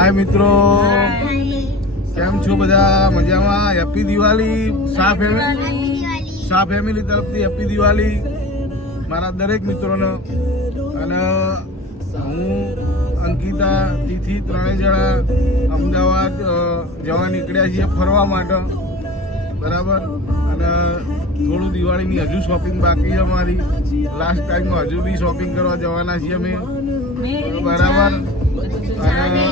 હાય મિત્રો, કેમ છો બધા? મજામાં? હેપી દિવાળી શાહ ફેમિલી તરફથી હેપી દિવાળી મારા દરેક મિત્રોને. અને હું અંકિતા તિથિ ત્રણેય જણા અમદાવાદ જવા નીકળ્યા છીએ ફરવા માટે, બરાબર. અને થોડું દિવાળીની હજુ શોપિંગ બાકી છે અમારી. લાસ્ટ ટાઈમમાં હજુ બી શોપિંગ કરવા જવાના છીએ અમે, બરાબર. અને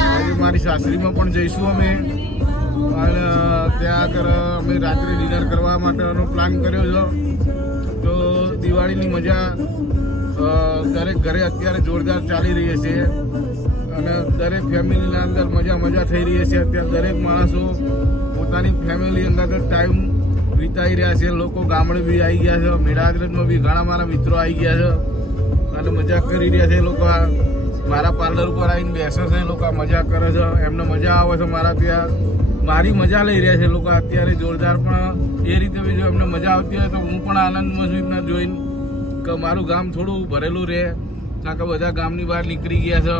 આજે મારી સાસરીમાં પણ જઈશું અમે. અને ત્યાં આગળ અમે રાત્રે ડિનર કરવા માટેનો પ્લાન કર્યો છે. તો દિવાળીની મજા દરેક ઘરે અત્યારે જોરદાર ચાલી રહી છે. અને દરેક ફેમિલીના અંદર મજા થઈ રહી છે. અત્યારે દરેક માણસો પોતાની ફેમિલી અંદર ટાઈમ વિતાઈ રહ્યા છે. લોકો ગામડે બી આવી ગયા છે, મેળાદરમાં બી ઘણા મારા મિત્રો આવી ગયા છે અને મજા કરી રહ્યા છે. લોકો મારા પાર્લર ઉપર આવીને બેસે છે, લોકો મજા કરે છે, એમને મજા આવે છે મારા ત્યાં. મારી મજા લઈ રહ્યા છે લોકો અત્યારે જોરદાર. પણ એ રીતે બી જો એમને મજા આવતી હોય તો હું પણ આનંદમાં છું એમને જોઈને કે મારું ગામ થોડું ભરેલું રહે, કારણ કે બધા ગામની બહાર નીકળી ગયા છે.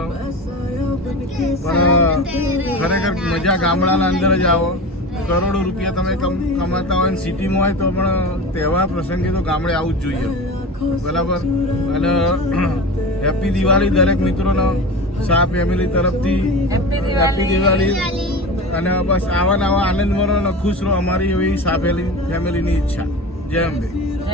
પણ ખરેખર મજા ગામડાના અંદર જ આવો. કરોડો રૂપિયા તમે કમાતા હોય સિટીમાં હોય તો પણ તહેવાર પ્રસંગે તો ગામડે આવવું જ જોઈએ, બરાબર. અને હેપી દિવાળી દરેક મિત્રોનો શાહ ફેમિલી તરફથી હેપી દિવાળી. અને બસ આવા આનંદ મરો અને ખુશ રહો, અમારી એવી શાહ ફેમિલીની ઈચ્છા. જય અંબે.